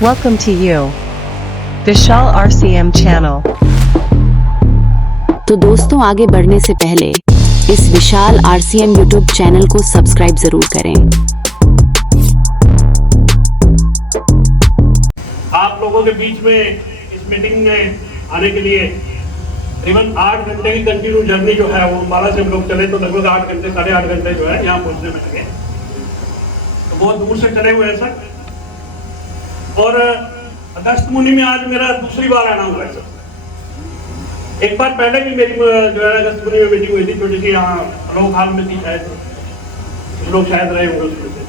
Welcome to you, Vishal RCM channel. तो दोस्तों आगे बढ़ने से पहले इस विशाल RCM यूट्यूब चैनल को सब्सक्राइब जरूर करें। आप लोगों के बीच में इस मीटिंग में आने के लिए करीबन 8 घंटे की कंटिन्यू जर्नी जो है वो अम्बाला से हम लोग चले तो लगभग 8 घंटे 8.5 घंटे जो है यहाँ पहुँचने में लगे। तो बहुत दूर से चले हुए हैं सर। और अगस्त मुनि में आज मेरा दूसरी बार आना हुआ है सर। एक बार पहले भी मेरी जो है अगस्त मुनि में मीटिंग हुई थी, छोटी सी यहाँ लोग हाल में थी, शायद लोग शायद रहे होंगे उसमें से।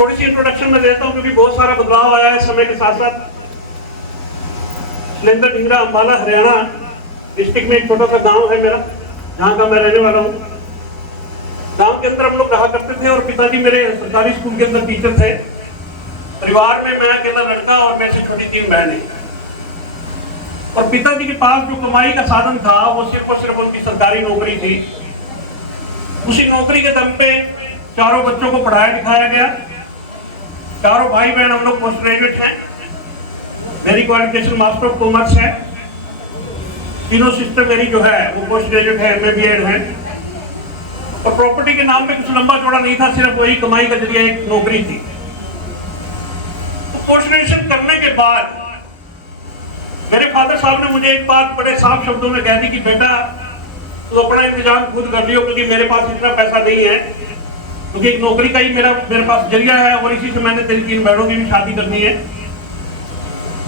थोड़ी सी इंट्रोडक्शन में देता हूँ क्योंकि बहुत सारा बदलाव आया है समय के साथ साथ। सिलेंडर ढिंगरा अम्बाला हरियाणा डिस्ट्रिक्ट में एक छोटा सा गांव है मेरा, जहाँ का मैं रहने वाला हूँ। गांव के अंदर हम लोग रहा करते थे और पिताजी मेरे सरकारी स्कूल के अंदर टीचर थे। परिवार में मैं अकेला लड़का और मेरे से छोटी 3 बहनें। और पिताजी के पास जो कमाई का साधन था वो सिर्फ और सिर्फ उनकी सरकारी नौकरी थी। उसी नौकरी के दम पे चारों बच्चों को पढ़ाया लिखाया गया। चारों भाई बहन हम लोग पोस्ट ग्रेजुएट हैं। मेरी क्वालिफिकेशन मास्टर ऑफ कॉमर्स है। तीनों सिस्टर मेरी जो है वो पोस्ट ग्रेजुएट है, MA BEd है। और प्रॉपर्टी के नाम पे कुछ लंबा चौड़ा नहीं था, सिर्फ वही कमाई का जरिया एक नौकरी थी। तो पोस्ट ग्रेजुएशन करने के बाद मेरे फादर साहब ने मुझे एक बात बड़े साफ शब्दों में कह दी कि बेटा तू अपना इंतजाम खुद कर लियो, क्योंकि मेरे पास इतना पैसा नहीं है, क्योंकि एक नौकरी का ही मेरे पास जरिया है और इसी से मैंने तेरी 3 बहनों की भी शादी करनी है।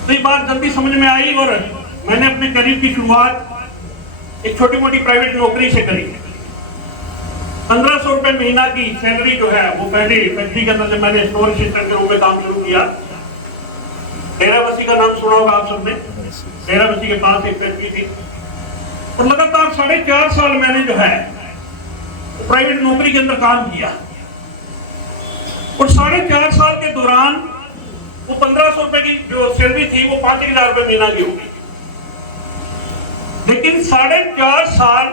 तो ये बात जल्दी समझ में आई और मैंने अपने करियर की शुरुआत एक छोटी मोटी प्राइवेट नौकरी से करी। 1500 रुपए महीना की सैलरी जो है वो पहले फैक्ट्री के अंदर जब मैंने स्टोर असिस्टेंट के रूप में काम शुरू किया। डेराबस्सी का नाम सुना होगा आप सबने। डेराबस्सी के पास एक फैक्ट्री थी और लगातार 4.5 साल मैंने जो है प्राइवेट नौकरी के अंदर काम किया। और 4.5 साल के दौरान वो 1500 रुपए की जो सैलरी थी वो 5,000 रुपए महीना की होगी। लेकिन 4.5 साल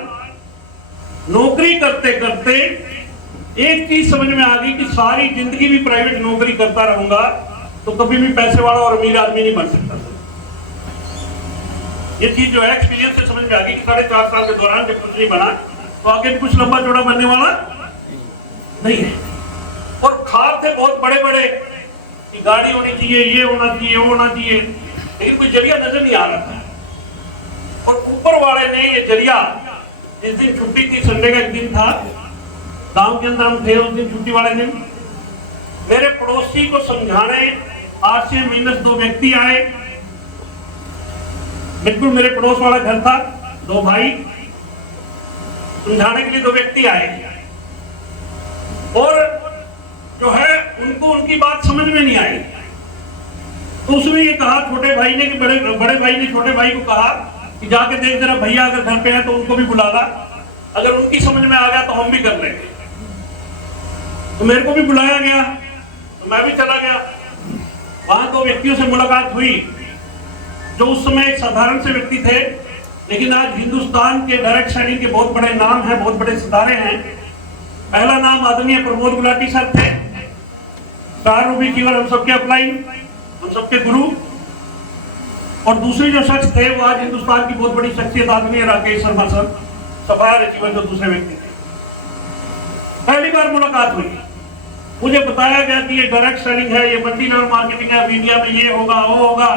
नौकरी करते करते एक चीज समझ में आ गई कि सारी जिंदगी भी प्राइवेट नौकरी करता रहूंगा तो कभी भी पैसे वाला और अमीर आदमी नहीं बन सकता। ये चीज जो है एक्सपीरियंस से समझ में आ गई कि 4.5 साल के दौरान जब कुछ नहीं बना तो आगे भी कुछ लंबा चौड़ा बनने वाला नहीं है। और ख्वाब थे बहुत बड़े बड़े कि गाड़ी होनी चाहिए, ये होना चाहिए, वो होना चाहिए, लेकिन कोई जरिया नजर नहीं आ रहा था। और ऊपर वाले ने ये जरिया, जिस दिन छुट्टी थी, संडे का एक दिन था, गांव के अंदर हम थे उस दिन छुट्टी वाले दिन, मेरे पड़ोसी को समझाने आज से -2 व्यक्ति आए। बिल्कुल मेरे पड़ोस वाला घर था, 2 भाई, समझाने के लिए 2 व्यक्ति आए और जो है उनको उनकी बात समझ में नहीं आई। तो उसने ये कहा छोटे भाई ने कि बड़े भाई ने छोटे भाई को कहा कि जाके देख जरा भैया अगर घर पे है तो उनको भी बुला ला, अगर उनकी समझ में आ गया तो हम भी कर लेंगे। तो मेरे को भी बुलाया गया तो मैं भी चला गया। वहां 2 व्यक्तियों से मुलाकात हुई जो उस समय एक साधारण से व्यक्ति थे, लेकिन आज हिंदुस्तान के डायरेक्ट सेलिंग के बहुत बड़े नाम हैं, बहुत बड़े सितारे हैं। पहला नाम आदरणीय प्रमोद गुलाटी सर थे, स्टार रूबी फीवर हम सबके अपलाइन, हम सबके गुरु। और दूसरे जो शख्स थे वो आज हिंदुस्तान की बहुत बड़ी शख्सियत आदरणीय Rakesh Sharma sir, sapphire achiever जो दूसरे व्यक्ति थे। पहली बार मुलाकात हुई, मुझे बताया गया कि ये डायरेक्ट सेलिंग है, ये मल्टी लेवल मार्केटिंग है, इंडिया में ये होगा वो होगा,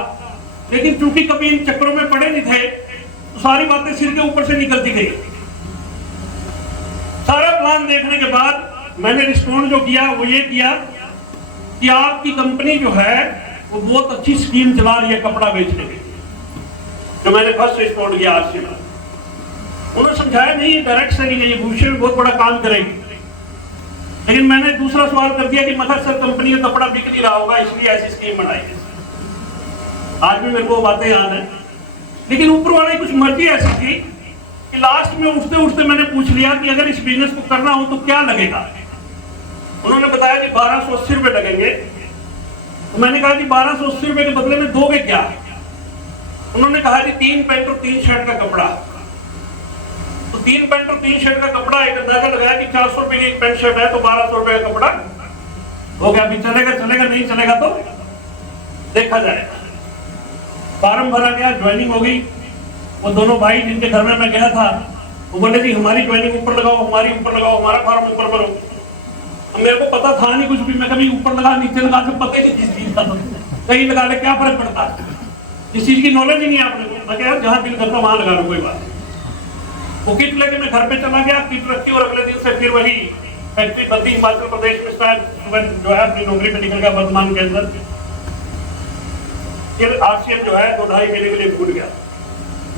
लेकिन चूंकि कभी इन चक्करों में पड़े नहीं थे तो सारी बातें सिर के ऊपर से निकलती गई। सारा प्लान देखने के बाद मैंने रिस्पॉन्ड जो किया वो ये किया कि आपकी कंपनी जो है वो बहुत अच्छी स्कीम चला रही है कपड़ा बेचने की। जो मैंने फर्स्ट रिस्पॉन्ड किया आज से, उन्होंने समझाया नहीं डायरेक्ट सेलिंग है, ये भविष्य में बहुत बड़ा काम करेगी। लेकिन मैंने दूसरा सवाल कर दिया कि मगर सर कंपनी का कपड़ा बिक नहीं रहा होगा इसलिए ऐसी स्कीम बनाई है। आज भी मेरे को बातें याद है, लेकिन ऊपर वाले कुछ मर्जी ऐसी थी कि लास्ट में उठते उठते मैंने पूछ लिया कि अगर इस बिजनेस को करना हो तो क्या लगेगा। उन्होंने बताया कि 1280 रुपए लगेंगे। तो मैंने कहा कि 1280 रुपए के बदले में दोगे क्या? उन्होंने कहा कि 3 पैंट और 3 शर्ट का कपड़ा। तो 3 पैंट और 3 शर्ट का कपड़ा, एक अंदाजा लगाया कि 400 रुपए की एक पैंट शर्ट है तो 1200 रुपए का कपड़ा हो गया, अभी चलेगा चलेगा, नहीं चलेगा तो देखा जाएगा। फॉर्म भरा गया, ज्वाइनिंग हो गई। वो दोनों भाई जिनके घर में मैं गया था वो बोले जी हमारी ज्वाइनिंग ऊपर लगाओ, हमारी ऊपर लगाओ, हमारा फॉर्म ऊपर भरो। अब मेरे को पता था नहीं कुछ भी, मैं कभी ऊपर लगा नीचे लगा के पता ही नहीं किस चीज का, कहीं लगा ले क्या फर्क पड़ता है, इस चीज की नॉलेज ही नहीं है आपने को। मैं कहा जहां दिल करता वहां लगा लो, कोई बात नहीं। वो किट लेके मैं घर पे चला गया, किट रखी और अगले दिन से फिर वही फैक्ट्री बत्ती हिमाचल प्रदेश में जो है अपनी नौकरी पे निकल गया वर्तमान के अंदर। फिर आरसीएम जो है 2-2.5 महीने के लिए भूल गया।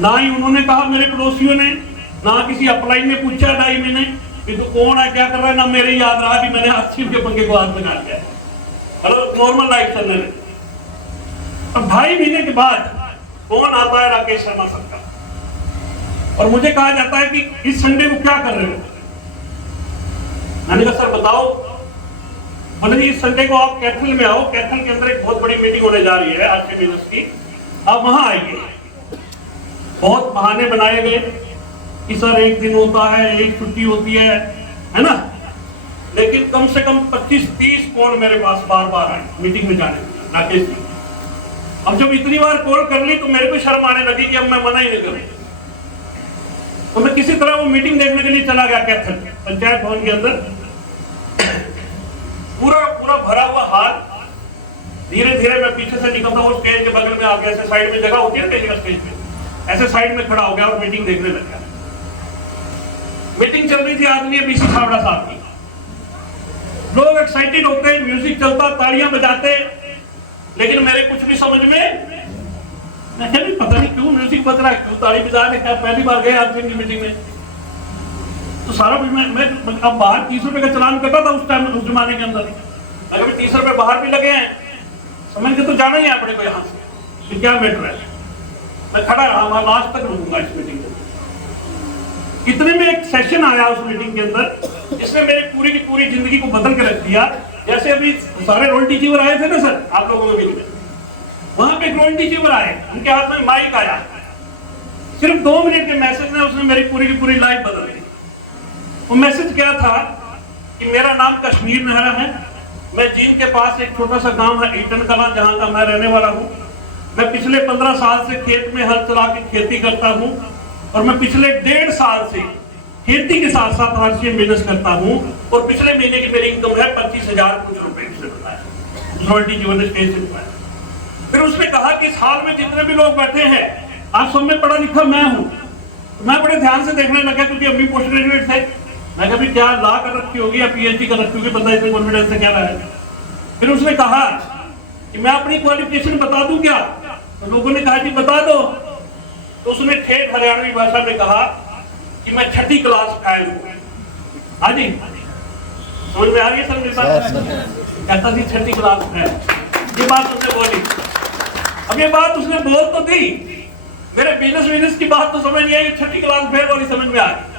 ना ही उन्होंने कहा मेरे पड़ोसियों ने, ना किसी अपलाइन ने पूछा 2.5 महीने कि तू कौन है क्या कर रहा है, ना मेरे याद रहा कि मैंने आरसीएम के पंखे को हाथ लगा लिया। मतलब नॉर्मल लाइफ चलने लगी। अब 2.5 महीने के बाद फोन आता है राकेश शर्मा सर का, और मुझे कहा जाता है कि इस संडे को क्या कर रहे हो। मैंने कहा सर बताओ। बोले इस संडे को आप कैथल में आओ, कैथल के अंदर एक बहुत बड़ी मीटिंग होने जा रही है आरके बिजनेस की, आप वहां आइए। बहुत बहाने बनाए गए कि सर एक दिन होता है, एक छुट्टी होती है ना, लेकिन कम से कम 25-30 कॉल मेरे पास बार बार आए मीटिंग में जाने के। राकेश जी अब जब इतनी बार कॉल कर ली तो मेरे को शर्म आने लगी कि अब मैं मना ही नहीं करूं। तो मैं किसी तरह वो मीटिंग देखने के लिए चला गया कैथल पंचायत भवन के अंदर। पूरा पूरा भरा हुआ हाल। धीरे धीरे मैं पीछे से निकलता हूँ, स्टेज के बगल में आ गया, ऐसे साइड में जगह होती है ना स्टेज पे, ऐसे साइड में खड़ा हो गया और मीटिंग देखने लग गया। मीटिंग चल रही थी आदरणीय बीसी छाबड़ा साहब की। लोग एक्साइटेड होते, म्यूजिक चलता, तालियां बजाते, लेकिन मेरे कुछ भी समझ में मैं भी पता नहीं क्यों म्यूजिक बज रहा है, क्यों ताली बजा रहे हैं। पहली बार गए आरसीएम की मीटिंग में तो सारा कुछ मैं अब बाहर 30 रुपए का चलान कटा था उस टाइम, उस जमाने के अंदर। मैं कभी 30 रुपए बाहर भी लगे हैं, समझ के तो जाना ही है अपने को यहाँ से कि क्या मैटर है। मैं खड़ा रहा, लास्ट तक रुकूंगा इस मीटिंग में। इतने में एक सेशन आया उस मीटिंग के अंदर जिसने मेरी पूरी की पूरी जिंदगी को बदल के रख दिया। जैसे अभी सारे रोल्टी चीवर आए थे ना सर आप लोगों के बीच में, वहां पे एक रोल्टी चीवर आए, उनके हाथ में माइक आया। सिर्फ 2 मिनट के मैसेज में उसने मेरी पूरी की पूरी लाइफ बदल दी। वो मैसेज क्या था कि मेरा नाम कश्मीर नेहरा है, मैं जींद के पास एक छोटा सा गांव है ईटन कला, जहां का मैं रहने वाला हूं। मैं पिछले 15 साल से खेत में हल चला के खेती करता हूं, और मैं पिछले 1.5 साल से खेती के साथ साथ आरसीएम बिजनेस करता हूं, और पिछले महीने की मेरी इनकम है 25,000 कुछ रुपए से बताया। फिर उसने कहा कि इस हाल में जितने भी लोग बैठे हैं आप सब में पढ़ा लिखा मैं हूं। मैं बड़े ध्यान से देखने लगा क्योंकि अभी पोस्ट ग्रेजुएट थे। मैं कभी क्या लॉ कर रखी होगी या पीएचडी कर रखी होगी, बंदा इतने कॉन्फिडेंस से कह रहा है। फिर उसने कहा कि मैं अपनी क्वालिफिकेशन बता दूं क्या, तो लोगों ने कहा कि बता दो। तो उसने ठेठ हरियाणवी भाषा में कहा कि मैं 6ठी क्लास फेल हूं। हाँ जी समझ में आ रही है सर मेरी बात? कहता थी 6ठी क्लास फेल, ये बात उसने बोली। अब ये बात उसने बोल तो दी, मेरे बिजनेस की बात तो समझ नहीं आई, 6ठी क्लास फेल वाली समझ में आ गई।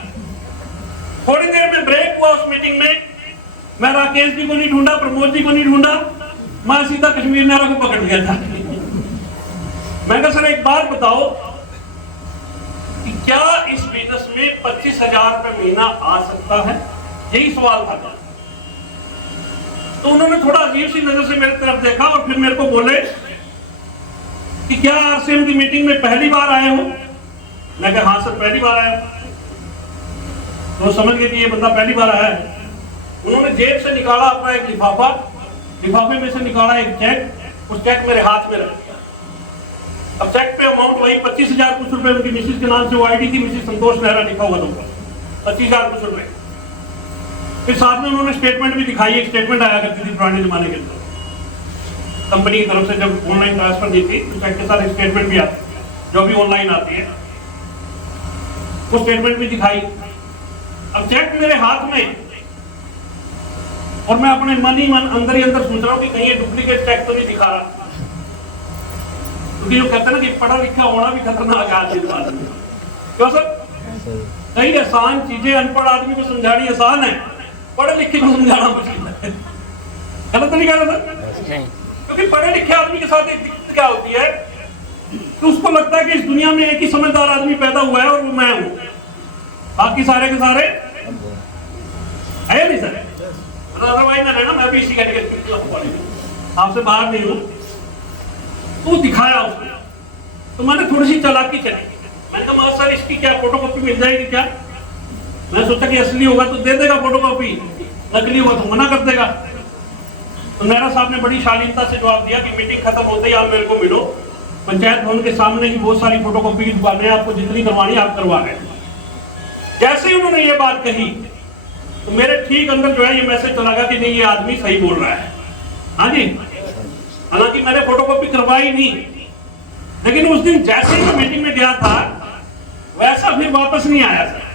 थोड़ी देर में ब्रेक हुआ उस मीटिंग में, मैं राकेश जी को नहीं ढूंढा, प्रमोद जी को नहीं ढूंढा, मैं सीधा कश्मीर नेहरा को पकड़ गया था। मैं कहा सर एक बात बताओ कि क्या इस बिजनेस में 25,000 रुपए महीना आ सकता है, यही सवाल था। तो उन्होंने थोड़ा अजीब सी नजर से मेरी तरफ देखा और फिर मेरे को बोले कि क्या आरसीएम की मीटिंग में पहली बार आए हो। मैं कहा हाँ सर पहली बार आया। तो समझ गए कि ये बंदा पहली बार आया है। उन्होंने जेब से निकाला अपना एक लिफाफा, लिफाफे में से निकाला एक चेक, उस चेक मेरे हाथ में रख दिया। अब चेक पे अमाउंट वही 25,000 कुछ रुपए उनकी मिसेज के नाम से वो आईडी थी, मिसेज संतोष नेहरा लिखा हुआ था, 25,000 कुछ रुपए। फिर साथ में उन्होंने स्टेटमेंट भी दिखाई, एक स्टेटमेंट आया करती थी पुराने जमाने के अंदर कंपनी की तरफ से, जब ऑनलाइन ट्रांसफर दी थी तो चेक के साथ एक स्टेटमेंट भी आती है जो भी ऑनलाइन आती है, वो स्टेटमेंट भी दिखाई। अब चेक मेरे हाथ में और मैं अपने मन ही मन अंदर ही अंदर सोच रहा हूँ कि कहीं ये डुप्लीकेट चेक तो नहीं दिखा रहा, क्योंकि जो कहते हैं ना कि पढ़ा लिखा होना भी खतरनाक है आज के बाद में। क्यों सर? कई आसान चीजें अनपढ़ आदमी को समझानी आसान है, पढ़े लिखे को समझाना मुश्किल है। गलत नहीं कह रहा सर? क्योंकि पढ़े लिखे आदमी के साथ एक दिक्कत क्या होती है कि उसको लगता है कि इस दुनिया में एक ही समझदार आदमी पैदा हुआ है और वो मैं हूं, बाकी सारे के सारे है नहीं सर? अदरवाइज ना रहना, मैं भी इसी कैटेगरी आपसे बाहर नहीं हूँ। तो दिखाया उसने, तो मैंने थोड़ी सी चालाकी चली, मैंने कहा मास्टर सर इसकी क्या फोटोकॉपी मिल जाएगी क्या? मैं सोचा कि असली होगा तो दे देगा फोटोकॉपी, नकली होगा तो मना कर देगा। तो मेहरा साहब ने बड़ी शालीनता से जवाब दिया कि मीटिंग खत्म होते ही आप मेरे को मिलो, पंचायत भवन के सामने ही बहुत सारी फोटोकॉपी की दुकानें हैं, आपको जितनी करवानी आप करवा लें। जैसे ही उन्होंने ये बात कही तो मेरे ठीक अंदर जो है ये मैसेज चला गया कि नहीं ये आदमी सही बोल रहा है। हाँ जी, हालांकि मैंने फोटोकॉपी करवाई नहीं, लेकिन उस दिन जैसे ही मैं मीटिंग में गया था वैसा फिर वापस नहीं आया सर।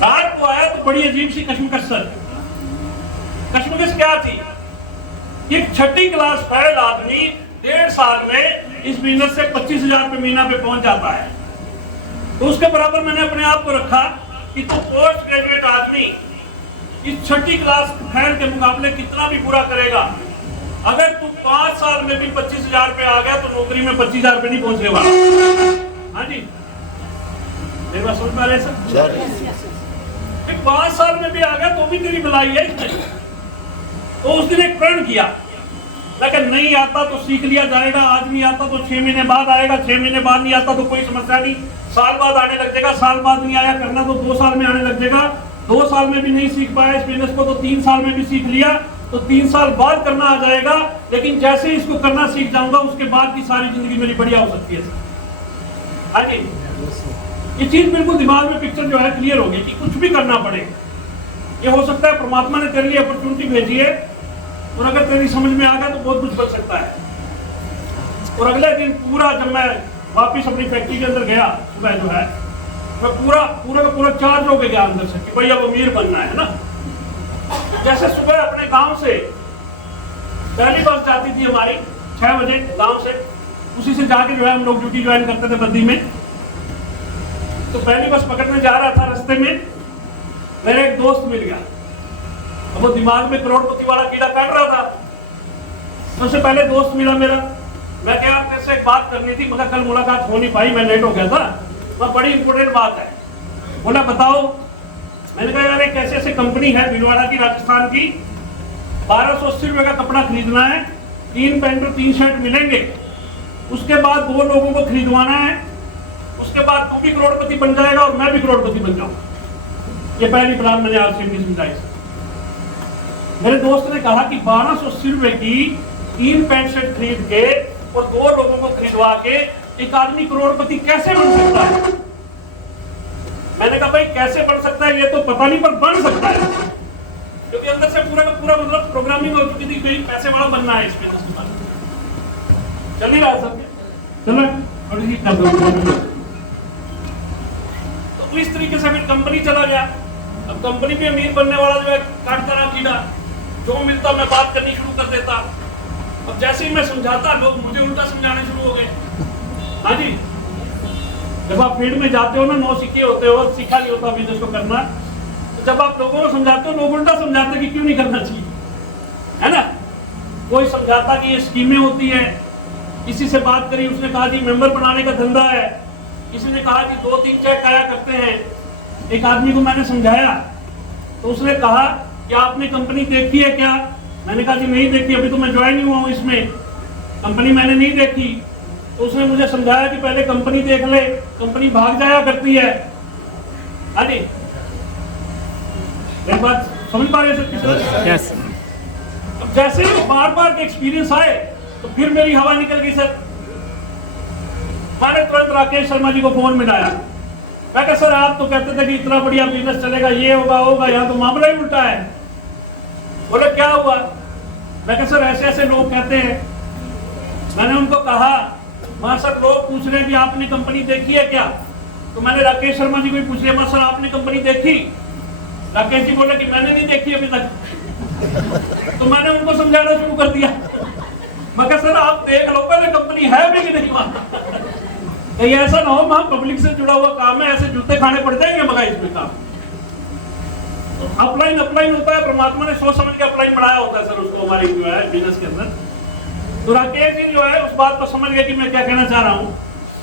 रात को आया तो बड़ी अजीब सी कश्मकश सर। कश्मकश क्या थी? ये छठी क्लास फेल आदमी 1.5 साल में इस बिजनेस से 25,000 रुपये महीना पे पहुंच जाता है। तो उसके बराबर मैंने अपने आप को रखा कि तो पोस्ट ग्रेजुएट आदमी इस छठी क्लास फेल के मुकाबले कितना भी बुरा करेगा, अगर तू 5 साल में भी 25,000 रुपये आ गया तो नौकरी में 25,000 रुपये नहीं पहुंचने वाला। हाँ जी, मेरी बात समझ पा रहे सर? 5 साल में भी आ गया तो भी तेरी भलाई है। तो उस दिन एक प्रण किया, लेकिन नहीं आता तो सीख लिया जाएगा, आज नहीं आता तो 6 महीने बाद आएगा, 6 महीने बाद नहीं आता तो कोई समस्या नहीं, साल बाद आने लग जाएगा, साल बाद नहीं आया करना तो 2 साल में आने लग जाएगा, 2 साल में भी नहीं सीख पाया इस बिजनेस को तो 3 साल में भी सीख लिया तो 3 साल बाद करना आ जाएगा। लेकिन जैसे ही इसको करना सीख जाऊंगा उसके बाद की सारी जिंदगी मेरी बढ़िया हो सकती है सर। हाँ जी, ये चीज बिल्कुल दिमाग में पिक्चर जो है क्लियर होगी कि कुछ भी करना पड़े, ये हो सकता है परमात्मा ने तेरे लिए अपॉर्चुनिटी भेजी है और अगर तेरी समझ में आ गया तो बहुत कुछ बन सकता है। और अगले दिन पूरा जब मैं वापिस अपनी फैक्ट्री के अंदर गया सुबह जो है, मैं पूरा का पूरा चार्ज होके गया अंदर से कि भाई अब अमीर बनना है ना। जैसे सुबह अपने गांव से पहली बस जाती थी हमारी 6 बजे गांव से, उसी से जाके जो है हम लोग ड्यूटी ज्वाइन करते थे बद्दी में। तो पहली बस पकड़ने जा रहा था, रास्ते में मेरा एक दोस्त मिल गया, वो दिमाग में करोड़पति वाला कीड़ा काट रहा था। सबसे पहले दोस्त मिला मेरा, मैं क्या कैसे एक बात करनी थी, मगर कल मुलाकात हो नहीं पाई, मैं लेट हो गया था, वह बड़ी इंपॉर्टेंट बात है। बोला बताओ। मैंने कहा यार एक ऐसे कंपनी है भीलवाड़ा की, राजस्थान की, 1280 रुपए का कपड़ा खरीदना है, 3 पैंट और 3 शर्ट मिलेंगे, उसके बाद 2 लोगों को खरीदवाना है, उसके बाद तू भी करोड़पति बन जाएगा और मैं भी करोड़पति बन जाऊंगा। ये पहली प्लान मैंने आज से समझाई। मेरे दोस्त ने कहा कि 1280 रुपए की 3 पैंट शर्ट खरीद के और 2 लोगों को खरीदवा के एक आदमी करोड़पति कैसे बन सकता है? मैंने कहा भाई कैसे बन सकता है ये तो पता नहीं, पर बन सकता है, क्योंकि अंदर से पूरा का पूरा मतलब प्रोग्रामिंग हो चुकी थी कि पैसे वाला बनना है इस बिजनेस में। चल ही रहा सब, चलो थोड़ी सी कर दो। तो इस तरीके से फिर कंपनी चला गया। अब कंपनी भी अमीर बनने वाला जो है काट करा कीड़ा, जो मिलता मैं बात करनी शुरू कर देता। अब जैसे ही मैं समझाता लोग मुझे उल्टा समझाने शुरू हो गए। हाँ जी, जब आप फील्ड में जाते हो ना, 9 सीखे होते हो, सीखा नहीं होता बिजनेस को करना, तो जब आप लोगों को समझाते हो लोग उल्टा समझाते कि क्यों नहीं करना चाहिए, है ना। कोई समझाता कि ये स्कीमें होती है, किसी से बात करी उसने कहा जी मेंबर बनाने का धंधा है, किसी ने कहा कि 2-3 चेक आया करते हैं। एक आदमी को मैंने समझाया तो उसने कहा कि आपने कंपनी देखी है क्या? मैंने कहा जी नहीं देखी, अभी तो मैं ज्वाइन ही हुआ हूँ इसमें, कंपनी मैंने नहीं देखी। तो उसने मुझे समझाया कि पहले कंपनी देख ले, कंपनी भाग जाया करती है। हाँ जी, एक बात समझ पा रहे सर? यस। अब जैसे बार के एक्सपीरियंस आए तो फिर मेरी हवा निकल गई सर। मैंने तुरंत राकेश शर्मा जी को फोन मिलाया। मैं कहा सर आप तो कहते थे कि इतना बढ़िया बिजनेस चलेगा, ये होगा, यहाँ तो मामला ही उल्टा है। बोले क्या हुआ? मैं कहा सर ऐसे लोग कहते हैं। मैंने उनको कहा वहां सर लोग पूछ रहे हैं कि आपने कंपनी देखी है क्या? तो मैंने राकेश शर्मा जी को पूछ लिया, सर आपने कंपनी देखी? राकेश जी बोले कि मैंने नहीं देखी अभी तक। तो मैंने उनको समझाना शुरू कर दिया। मैं कहा सर आप देख लो पहले कंपनी है भी कि नहीं वहां, कहीं ऐसा ना हो वहां पब्लिक से जुड़ा हुआ काम है, ऐसे जूते खाने पड़ जाएंगे मगर इसमें काम। तो अपलाइन होता है, परमात्मा ने सोच समझ के अपलाइन बढ़ाया होता है सर उसको हमारे जो है बिजनेस के अंदर। तो राकेश जी जो है उस बात को समझ गए कि मैं क्या कहना चाह रहा हूँ।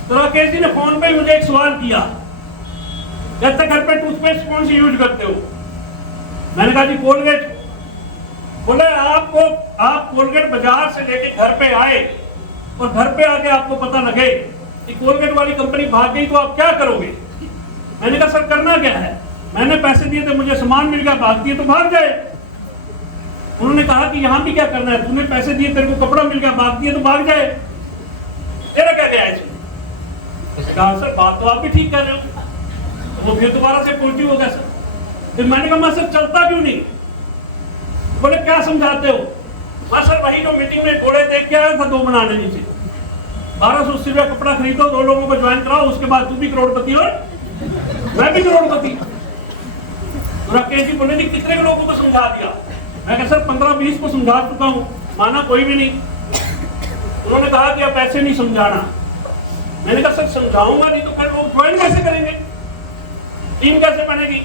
तो राकेश जी ने फोन पे मुझे एक सवाल किया, कहते घर पे टूथपेस्ट कौन सी यूज करते हो? मैंने कहा जी कोलगेट। बोले आप कोलगेट बाजार से लेके घर पे आए और घर पे आके आपको पता लगे कि कोलगेट वाली कंपनी भाग गई तो आप क्या करोगे? मैंने कहा सर करना क्या है, मैंने पैसे दिए थे, मुझे सामान मिल गया, भाग दिए तो भाग जाए। उन्होंने कहा कि यहाँ भी क्या करना है, तूने पैसे दिए, तेरे को कपड़ा मिल गया, भाग दिए तो भाग जाए, तेरा क्या गया इसमें? कहा सर बात तो आप भी ठीक कर रहे हो। वो फिर दोबारा से पॉजिटिव हो गया सर। फिर मैंने कहा सर चलता क्यों नहीं? बोले क्या समझाते हो? मैं सर वही जो मीटिंग में घोड़े देख के आया था 2 बनाने नीचे, 1280 रुपया कपड़ा खरीदो, 2 लोगों को ज्वाइन कराओ, उसके बाद तू भी करोड़पति और मैं भी करोड़पति। राकेश जी बोले कितने लोगों को समझा दिया? मैं कहा सर 15-20 को समझा चुका हूँ, माना कोई भी नहीं। उन्होंने कहा कि आप ऐसे नहीं समझाना। मैंने कहा सर समझाऊंगा नहीं तो फिर लोग ज्वाइन कैसे करेंगे, टीम कैसे बनेगी?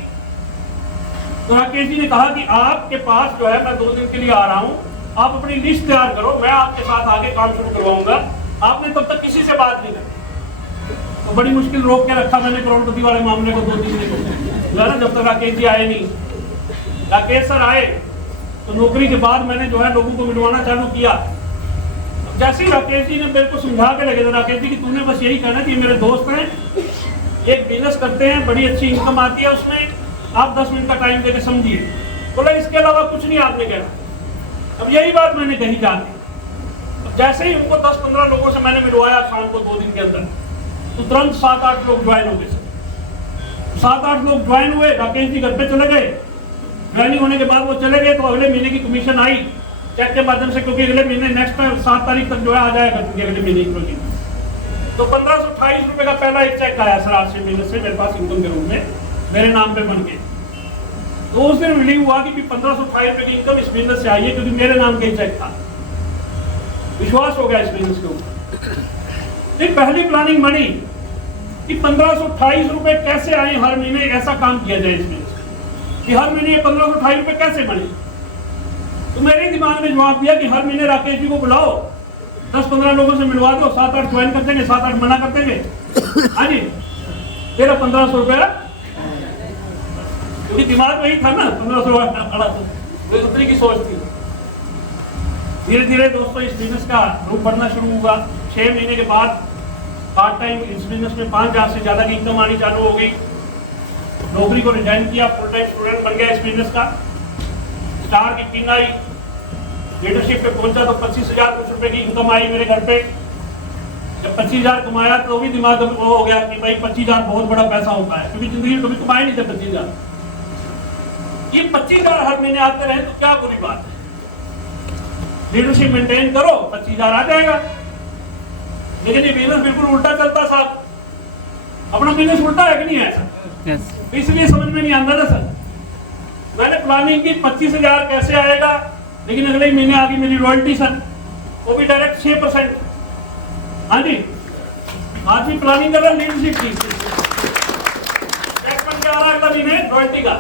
तो राकेश जी ने कहा कि आपके पास जो है मैं 2 दिन के लिए आ रहा हूँ, आप अपनी लिस्ट तैयार करो, मैं आपके साथ आगे काम शुरू करवाऊंगा। आपने तब तक किसी से बात नहीं करी। तो बड़ी मुश्किल रोक के रखा मैंने करोड़पति वाले मामले को 2-3 दिन जो है ना, जब तक राकेश जी आए नहीं। राकेश सर आए तो नौकरी के बाद मैंने जो है लोगों को मिलवाना चालू किया। जैसे ही राकेश जी ने मेरे को समझा के लगे थे, राकेश जी कि तूने बस यही कहना कि मेरे दोस्त हैं, एक बिजनेस करते हैं, बड़ी अच्छी इनकम आती है उसमें, आप 10 मिनट का टाइम देके समझिए। बोला इसके अलावा कुछ नहीं आपने कहना। अब यही बात मैंने कही जाके। अब जैसे ही उनको 10-15 लोगों से मैंने मिलवाया शाम को 2 दिन के अंदर, तो तुरंत 7-8 लोग ज्वाइन हो गए सर। 7-8 लोग ज्वाइन हुए, राकेश जी घर पे चले गए। ज्वाइनिंग होने के बाद वो चले गए तो अगले महीने की कमीशन आई चेक के माध्यम से, क्योंकि अगले महीने नेक्स्ट 7 तारीख तक जो है आ जाएगा क्योंकि अगले महीने की प्रोजेक्ट। तो 1528 रुपए का पहला एक चेक आया सर आज से महीने से मेरे पास इनकम के रूप में, मेरे नाम पे बन के। तो उस दिन रिलीव हुआ कि 1528 रुपए की इनकम इस बिजनेस से आई है, क्योंकि मेरे नाम का ही चेक था। विश्वास हो गया इस बिजनेस के ऊपर। पहली प्लानिंग बनी कि 1528 रुपए कैसे आए हर महीने, ऐसा काम किया जाए इसमें कि हर महीने 1528 रुपए कैसे बने। तो मेरे दिमाग में जवाब दिया कि हर महीने राकेश जी को बुलाओ, 10-15 लोगों से मिलवा दो, 7-8 ज्वाइन कर देंगे, 7-8 मना कर देंगे। हाँ जी, तेरा 1500 रुपया, क्योंकि दिमाग में ही था ना 1500 उतनी की सोच थी। धीरे धीरे दोस्तों इस बिजनेस का रूप बढ़ना शुरू हुआ। 6 महीने के बाद पार्ट टाइम इस बिजनेस में 5,000 से ज्यादा की इनकम आनी चालू हो गई। नौकरी को रिजाइन किया, फुल टाइम स्टूडेंट बन गया इस बिजनेस का। स्टार की टीम आई, लीडरशिप पे पहुंचा तो 25,000 कुछ रुपए की इनकम आई मेरे घर पे। जब 25,000 कमाया तो भी दिमाग में वो हो गया कि भाई 25,000 बहुत बड़ा पैसा होता है, क्योंकि जिंदगी में कभी कमाए नहीं थे 25,000। ये 25,000 हर महीने आते रहे तो क्या बुरी बात है। लीडरशिप मेंटेन करो, 25,000 आ जाएगा। लेकिन ये बिजनेस बिल्कुल उल्टा चलता साहब। अपना बिजनेस उल्टा है कि नहीं है सर? इसलिए समझ में नहीं आता ना सर। मैंने प्लानिंग की 25,000 कैसे आएगा, लेकिन अगले महीने आ गई मेरी रॉयल्टी सर, वो भी डायरेक्ट 6%। हाँ जी, आज भी प्लानिंग कर रहा लीडरशिप की, टैक्स बन के आ रहा है अगला महीने रॉयल्टी का,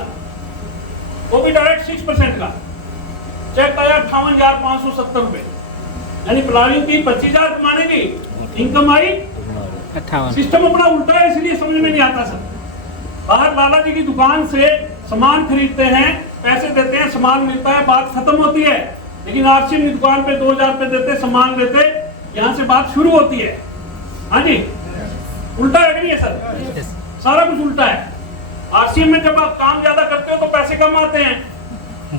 वो भी डायरेक्ट 6% का। चेक आया 58,570 रुपए। यानी प्लानिंग की 25,000 कमाने की, इनकम आई 58। सिस्टम अपना उल्टा है, इसलिए समझ में नहीं आता सर। बाहर लाला जी की दुकान से सामान खरीदते हैं, पैसे देते हैं, सामान मिलता है, बात खत्म होती है। लेकिन आरसीएम की दुकान पे 2,000 रुपए देते, सामान देते, यहाँ से बात शुरू होती है। हाँ जी, उल्टा है कि नहीं है सर? सारा कुछ उल्टा है। आरसीएम में जब आप काम ज्यादा करते हो तो पैसे कम आते हैं,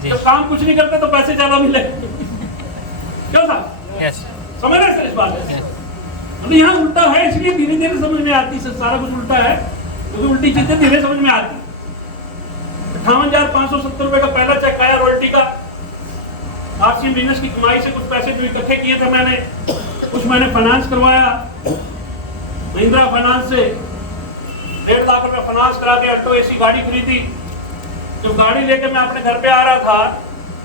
जब काम कुछ नहीं करते तो पैसे ज्यादा मिले। क्यों सर? समझ रहे सर इस बात है? अभी यहाँ उल्टा है, इसलिए धीरे धीरे समझ में आती सर। सारा कुछ उल्टा है क्योंकि उल्टी चीजें धीरे समझ में आती। 58,570 रुपए का पहला चेक आया रॉयल्टी का। आरसीएम बिजनेस की कमाई से कुछ पैसे जो इकट्ठे किए थे मैंने, कुछ मैंने फाइनेंस करवाया महिंद्रा फाइनेंस से। 1.5 लाख रुपए फाइनेंस करा के ऑटो एसी गाड़ी खरीदी। जब गाड़ी लेके मैं अपने घर पे आ रहा था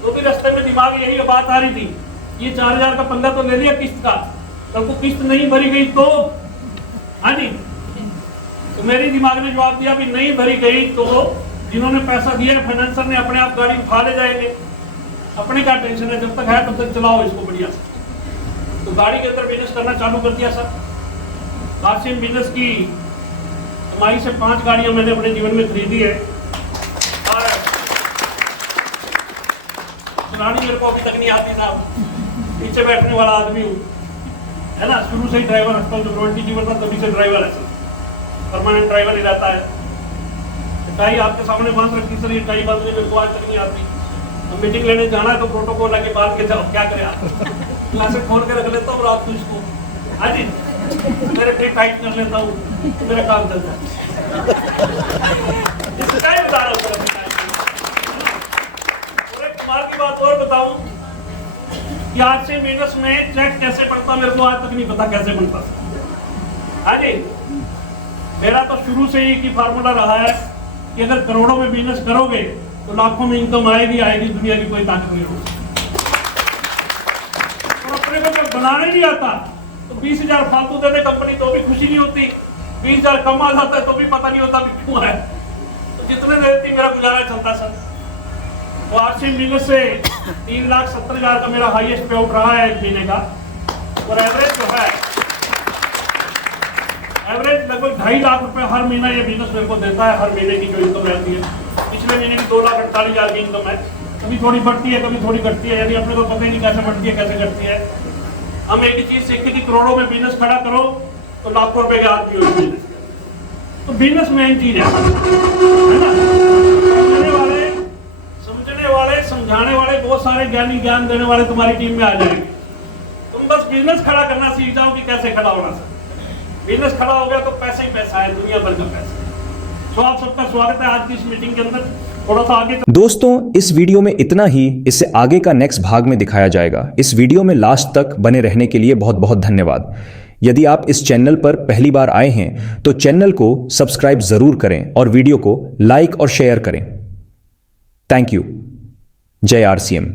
तो भी रास्ते में दिमाग में यही बात आ रही थी, ये 4,000 का पंगा तो ले लिया किस्त का, कल को किस्त नहीं भरी गई तो। हाँ जी, तो मेरे दिमाग ने जवाब दिया भी नहीं भरी गई तो जिन्होंने पैसा दिया फाइनेंसर ने अपने आप गाड़ी उठा ले जाएंगे, अपने क्या टेंशन है, जब तक है तब तक चलाओ इसको बढ़िया से। तो गाड़ी के अंदर बिजनेस करना चालू कर दिया सर। आरसीएम बिजनेस की कमाई से 5 गाड़ियां मैंने अपने जीवन में खरीदी है। और चलानी मेरे को अभी तक नहीं आती साहब, पीछे बैठने वाला आदमी हूँ, है ना। शुरू से ही ड्राइवर हटता हूँ, जब रोटी जीवन था तभी से ड्राइवर है सर, परमानेंट ड्राइवर ही रहता है। टाई आपके सामने बांध रखी सर, ये टाई बांधने मेरे को आज तक नहीं आती। अब मीटिंग लेने जाना है तो प्रोटोकॉल आके बांध के जाओ, क्या करें आप, क्लासेस खोल के रख लेता हूँ रात को इसको, हाँ जी मेरे फिर टाइट कर लेता हूँ तो मेरा काम चलता है। इसका ही बता रहा हूँ सर। और एक कुमार की बात और बताऊं कि आज से बिजनेस में चेक कैसे बनता, मेरे को आज तक नहीं पता कैसे बनता। हाँ जी, मेरा तो शुरू से ही की फार्मूला रहा है कि अगर करोड़ों में बिजनेस करोगे तो लाखों में इनकम आएगी आएगी, दुनिया की कोई ताकत नहीं होगी। और अपने को जब बनाने नहीं आता तो 20,000 फालतू दे दे कंपनी तो भी खुशी नहीं होती, 20,000 कम आ जाता है तो भी पता नहीं होता भी क्यों है। तो जितने देती मेरा गुजारा चलता सर। तो आरसीएम बिजनेस से 3,70,000 का मेरा हाईएस्ट पे आउट रहा है एक महीने का, और एवरेज जो है एवरेज लगभग 2.5 लाख रुपए हर महीना ये बिजनेस मेरे को देता है, हर महीने की जो इनकम रहती है। पिछले महीने की 2,48,000 की इनकम है, कभी थोड़ी बढ़ती है कभी थोड़ी घटती है, यानी अपने को पता ही नहीं कैसे बढ़ती है कैसे घटती है। हम एक ही चीज सीखते कि करोड़ों में बिजनेस खड़ा करो तो लाखों रुपए के आदमी हो बिजनेस। तो बिजनेस मेन चीज है ना। समझने वाले समझाने वाले बहुत सारे ज्ञानी ज्ञान देने वाले तुम्हारी टीम में आ जाएंगे। तुम बस बिजनेस खड़ा करना सीख जाओ कि कैसे खड़ा होना सर। बिजनेस खड़ा हो गया तो पैसा ही पैसा है, दुनिया भर का पैसा। तो आप सबका स्वागत है आज की इस मीटिंग के अंदर। थोड़ा सा आगे दोस्तों, इस वीडियो में इतना ही। इससे आगे का नेक्स्ट भाग में दिखाया जाएगा। इस वीडियो में लास्ट तक बने रहने के लिए बहुत बहुत धन्यवाद। यदि आप इस चैनल पर पहली बार आए हैं तो चैनल को सब्सक्राइब जरूर करें और वीडियो को लाइक और शेयर करें। Thank you. जय आरसीएम।